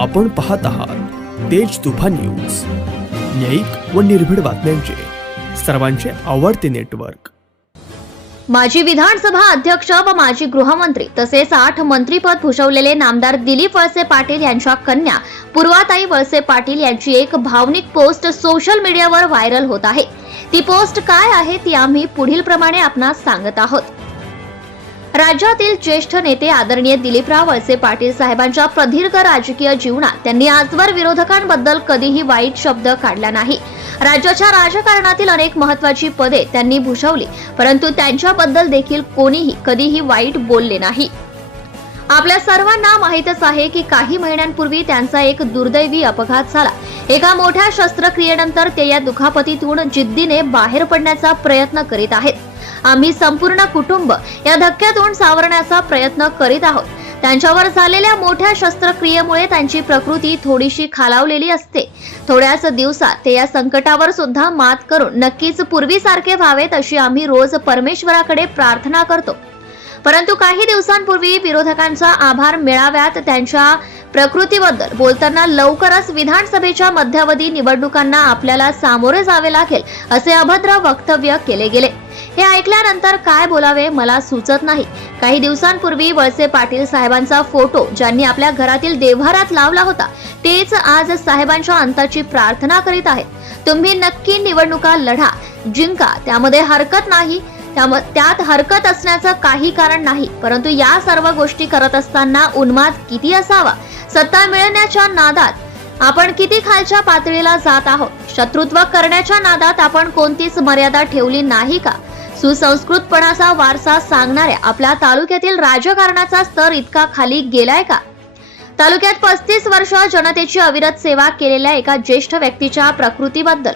आपण पाहत आहात तेज तुफा न्यूज. न्यायिक व निर्भीड बातम्यांचे. सर्वांचे आवडते नेटवर्क. माजी विधानसभा अध्यक्ष व माजी गृहमंत्री तसेच आठ मंत्रीपद भूषवलेले नामदार दिलीप वळसे पाटील यांच्या कन्या पूर्वाताई वळसे पाटील यांची एक भावनिक पोस्ट सोशल मीडियावर व्हायरल होत आहे. ती पोस्ट काय आहे ती आम्ही पुढील प्रमाणे आपणास सांगत आहोत. राज्यातील ज्येष्ठ नेते आदरणीय दिलीपराव वळसे पाटील साहेबांच्या प्रदीर्घ राजकीय जीवनात त्यांनी आजवर विरोधकांबद्दल कधीही वाईट शब्द काढला नाही. राज्याच्या राजकारणातील अनेक महत्वाची पदे त्यांनी भूषवली परंतु त्यांच्याबद्दल देखील कोणीही कधीही वाईट बोलले नाही. आपल्या सर्वांना माहीतच आहे की काही महिन्यांपूर्वी त्यांचा एक दुर्दैवी अपघात झाला. एका मोठ्या शस्त्रक्रियेनंतर ते या दुखापतीतून जिद्दीने बाहेर पडण्याचा प्रयत्न करीत आहेत. आम्ही संपूर्ण कुटुंब या धक्क्यातून सावरण्याचा प्रयत्न करीत आहोत. त्यांच्यावर झालेल्या मोठ्या शस्त्रक्रियेमुळे त्यांची प्रकृती थोडीशी खालावलेली असते. थोड्याच दिवसात ते या संकटावर सुद्धा मात करून नक्कीच पूर्वीसारखे व्हावेत अशी आम्ही रोज परमेश्वराकडे प्रार्थना करतो. परंतु काही दिवसांपूर्वी विरोधकांचा आभार मेळाव्यात त्यांच्या प्रकृतीबद्दल बोलताना लवकरच विधानसभेच्या मध्यावधी निवडणुकांना आपल्याला सामोरे जावे लागेल असे अभद्र वक्तव्य केले गेले. हे ऐकल्यानंतर काय बोलावे मला सुचत नाही. काही दिवसांपूर्वी वळसे पाटील साहेबांचा फोटो ज्यांनी आपल्या घरातील देव्हारात लावला होता तेच आज साहेबांच्या अंताची प्रार्थना करीत आहेत. तुम्ही नक्की निवडणुका लढा जिंका त्यामध्ये हरकत नाही. त्याम- त्यात हरकत असण्याचं काही कारण नाही परंतु या सर्व गोष्टी करत असताना उन्माद किती असावा? सत्ता मिळण्याच्या नादात आपण किती खालच्या पातळीला जात आहोत? शत्रुत्व करण्याच्या नादात आपण कोणतीच मर्यादा ठेवली नाही का? सुसंस्कृतपणाचा वारसा सांगणाऱ्या आपल्या तालुक्यातील राजकारणाचा स्तर इतका खाली गेलाय का? तालुक्यात पस्तीस वर्ष जनतेची अविरत सेवा केलेल्या एका ज्येष्ठ व्यक्तीच्या प्रकृतीबद्दल.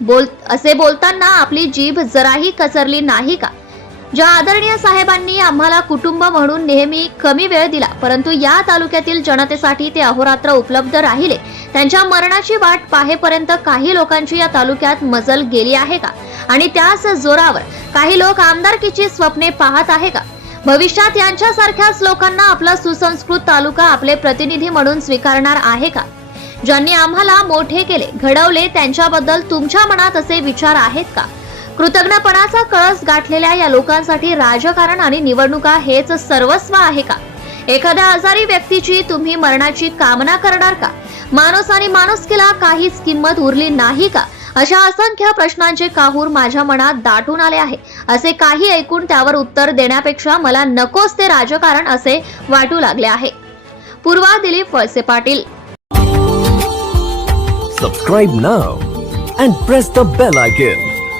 बोल असे बोलताना आपली जीभ जराही कचरली नाही का? ज्या आदरणीय साहेबांनी आम्हाला कुटुंब म्हणून नेहमी कमी वेळ दिला परंतु या तालुक्यातील जनतेसाठी ते अहोरात्र उपलब्ध राहिले. त्यांच्या मरणाची वाट पाहेपर्यंत काही लोकांची या तालुक्यात मजल गेली आहे का? आणि त्याच जोरावर काही लोक आमदारकीची स्वप्ने पाहत आहे का? भविष्यात यांच्यासारख्याच लोकांना आपला सुसंस्कृत तालुका आपले प्रतिनिधी म्हणून स्वीकारणार आहे का? ज्यांनी आम्हाला मोठे केले घडवले त्यांच्याबद्दल तुमच्या मनात असे विचार आहेत का? कृतज्ञपणाचा कळस गाठलेल्या या लोकांसाठी राजकारण आणि निवडणुका हेच सर्वस्व आहे का? एखाद्या आजारी व्यक्तीची तुम्ही मरणाची कामना करणार का? माणूस आणि माणुसकीला काहीच किंमत उरली नाही का? अशा असंख्य प्रश्नांचे काहूर माझ्या मनात दाटून आले आहे. असे काही ऐकून त्यावर उत्तर देण्यापेक्षा मला नकोच ते राजकारण असे वाटू लागले आहे. Purva Dilip Walse Patil. Subscribe now and press the bell icon